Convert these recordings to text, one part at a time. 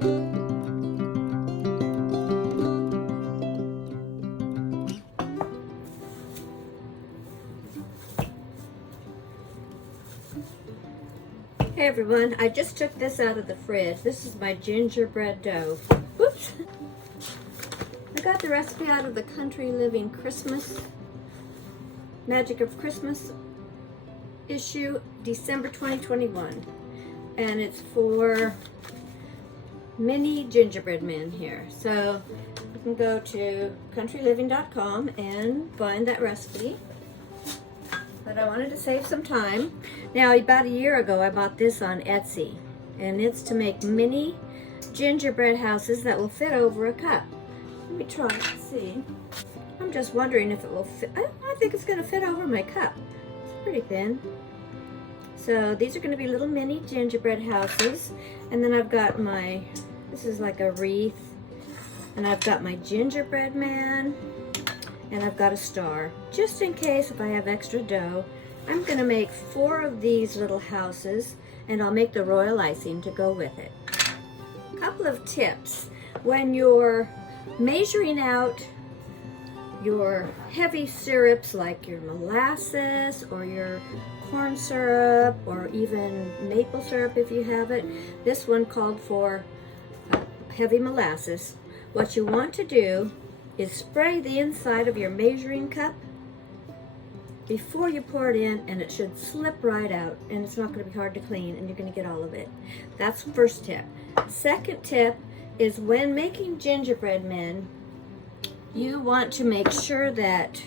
Hey everyone, I just took this out of the fridge. This is my gingerbread dough. Whoops! I got the recipe out of the Country Living Christmas, Magic of Christmas issue, December 2021. And it's for mini gingerbread men here. So you can go to countryliving.com and find that recipe. But I wanted to save some time. Now, about a year ago, I bought this on Etsy, and it's to make mini gingerbread houses that will fit over a cup. Let me try it and see. I'm just wondering if it will fit. I think it's going to fit over my cup. It's pretty thin. So these are going to be little mini gingerbread houses, and then I've got my, this is like a wreath, and I've got my gingerbread man, and I've got a star. Just in case if I have extra dough, I'm gonna make 4 of these little houses, and I'll make the royal icing to go with it. A couple of tips. When you're measuring out your heavy syrups like your molasses or your corn syrup or even maple syrup if you have it, this one called for heavy molasses. What you want to do is spray the inside of your measuring cup before you pour it in, and it should slip right out, and it's not going to be hard to clean, and you're going to get all of it. That's the first tip. Second tip is when making gingerbread men, you want to make sure that,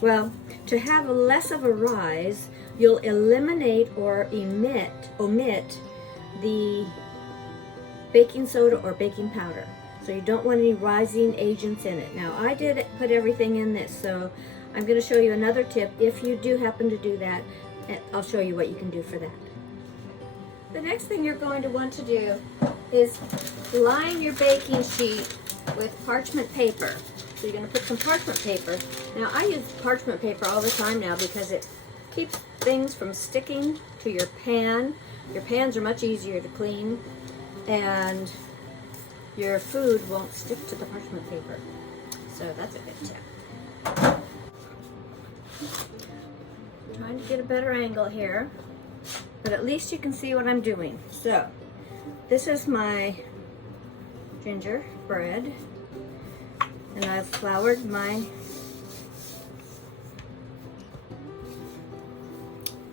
well, to have less of a rise, you'll eliminate or omit the baking soda or baking powder. So you don't want any rising agents in it. Now, I did put everything in this, so I'm going to show you another tip. If you do happen to do that, I'll show you what you can do for that. The next thing you're going to want to do is line your baking sheet with parchment paper. So you're going to put some parchment paper. Now, I use parchment paper all the time now because it keeps things from sticking to your pan. Your pans are much easier to clean, and your food won't stick to the parchment paper. So that's a good tip. I'm trying to get a better angle here, but at least you can see what I'm doing. So this is my gingerbread, and I've floured my,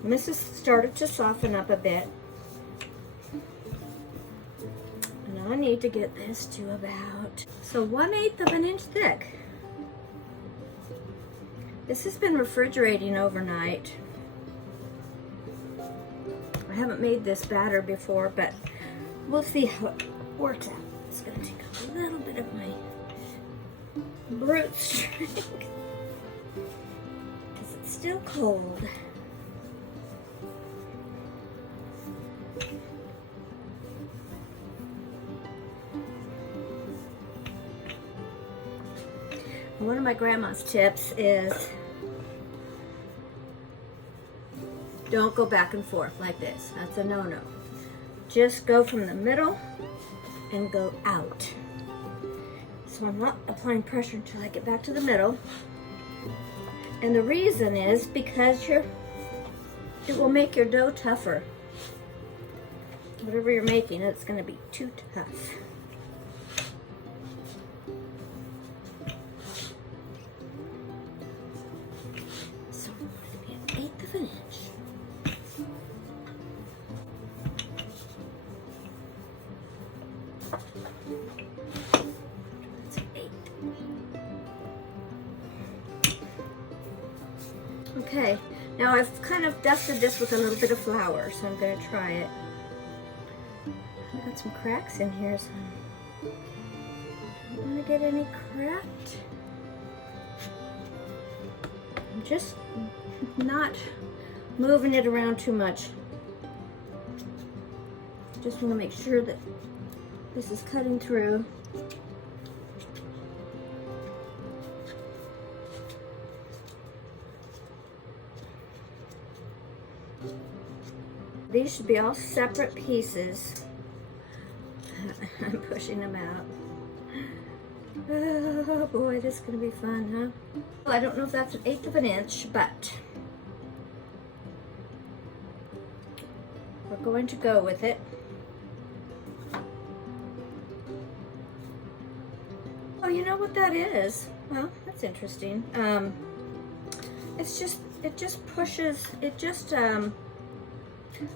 and this has started to soften up a bit. I need to get this to about, so 1/8 of an inch thick. This has been refrigerating overnight. I haven't made this batter before, but we'll see how it works out. It's going to take a little bit of my brute strength because it's still cold. One of my grandma's tips is don't go back and forth like this. That's a no-no. Just go from the middle and go out. So I'm not applying pressure until I get back to the middle. And the reason is because it will make your dough tougher. Whatever you're making, it's going to be too tough. Okay, now I've kind of dusted this with a little bit of flour, so I'm going to try it. I've got some cracks in here, so I don't want to get any cracked. I'm just not moving it around too much. Just want to make sure that this is cutting through. These should be all separate pieces. I'm pushing them out. Oh boy, this is gonna be fun, huh? Well, I don't know if that's 1/8 of an inch, but we're going to go with it. Oh, you know what that is? Well, that's interesting. It just pushes,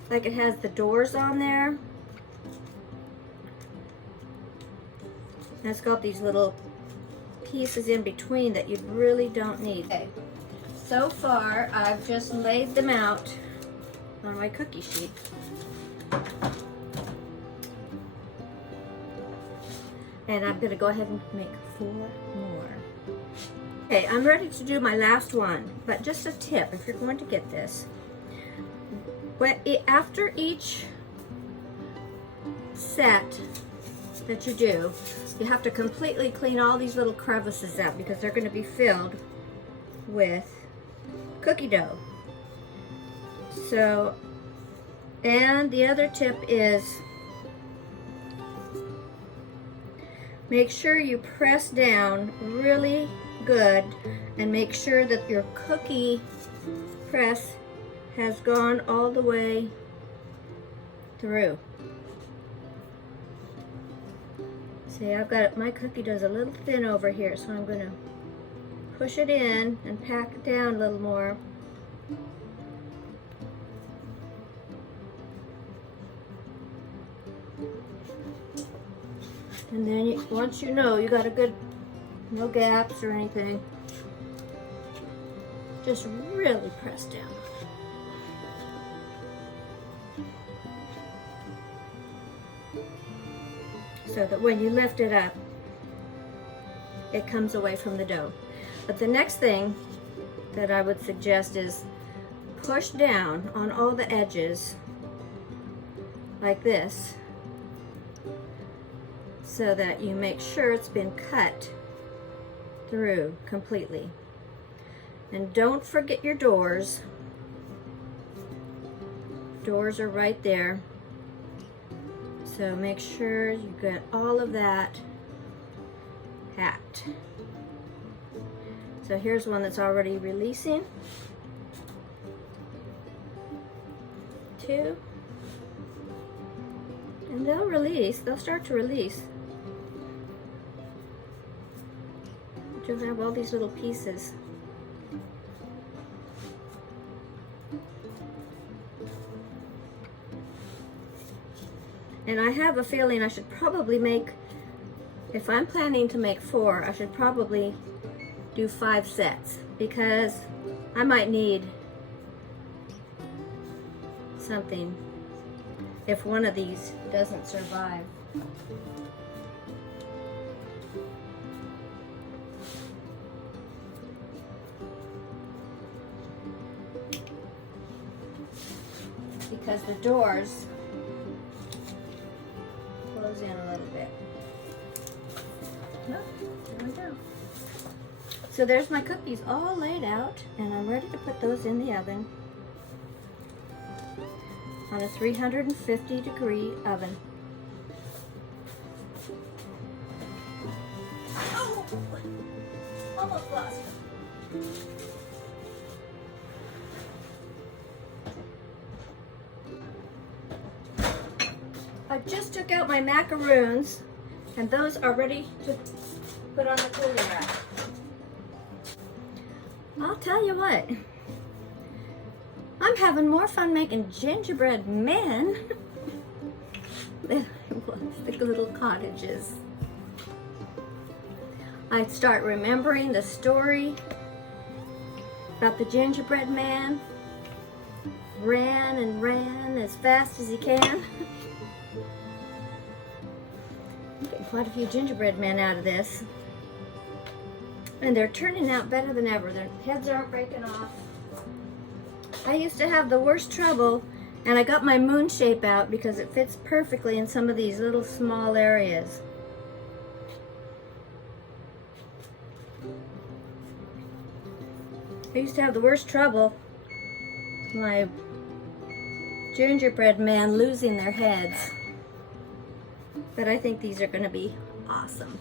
like it has the doors on there. And it's got these little pieces in between that you really don't need. Okay, so far I've just laid them out on my cookie sheet. And I'm gonna go ahead and make 4 more. Okay, I'm ready to do my last one, but just a tip if you're going to get this. After each set that you do, you have to completely clean all these little crevices out because they're going to be filled with cookie dough. So, and the other tip is make sure you press down really good and make sure that your cookie press has gone all the way through. See, I've got my cookie dough's a little thin over here, so I'm going to push it in and pack it down a little more. And then once you know you got a good, no gaps or anything, just really press down. So that when you lift it up, it comes away from the dough. But the next thing that I would suggest is push down on all the edges like this so that you make sure it's been cut through completely. And don't forget your doors. Doors are right there. So make sure you get all of that packed. So here's one that's already releasing. 2. And they'll start to release. You'll have all these little pieces. And I have a feeling I should probably make, if I'm planning to make 4, I should probably do 5 sets because I might need something if one of these doesn't survive. Because the doors close in a little bit. Oh, there we go. So there's my cookies all laid out, and I'm ready to put those in the oven on a 350-degree oven. Oh, almost lost it. I just took out my macaroons, and those are ready to put on the cooling rack. I'll tell you what, I'm having more fun making gingerbread men than I was the little cottages. I start remembering the story about the gingerbread man. Ran and ran as fast as he can. I'm getting quite a few gingerbread men out of this. And they're turning out better than ever. Their heads aren't breaking off. I used to have the worst trouble, and I got my moon shape out because it fits perfectly in some of these little small areas. I used to have the worst trouble, my gingerbread men losing their heads. But I think these are going to be awesome.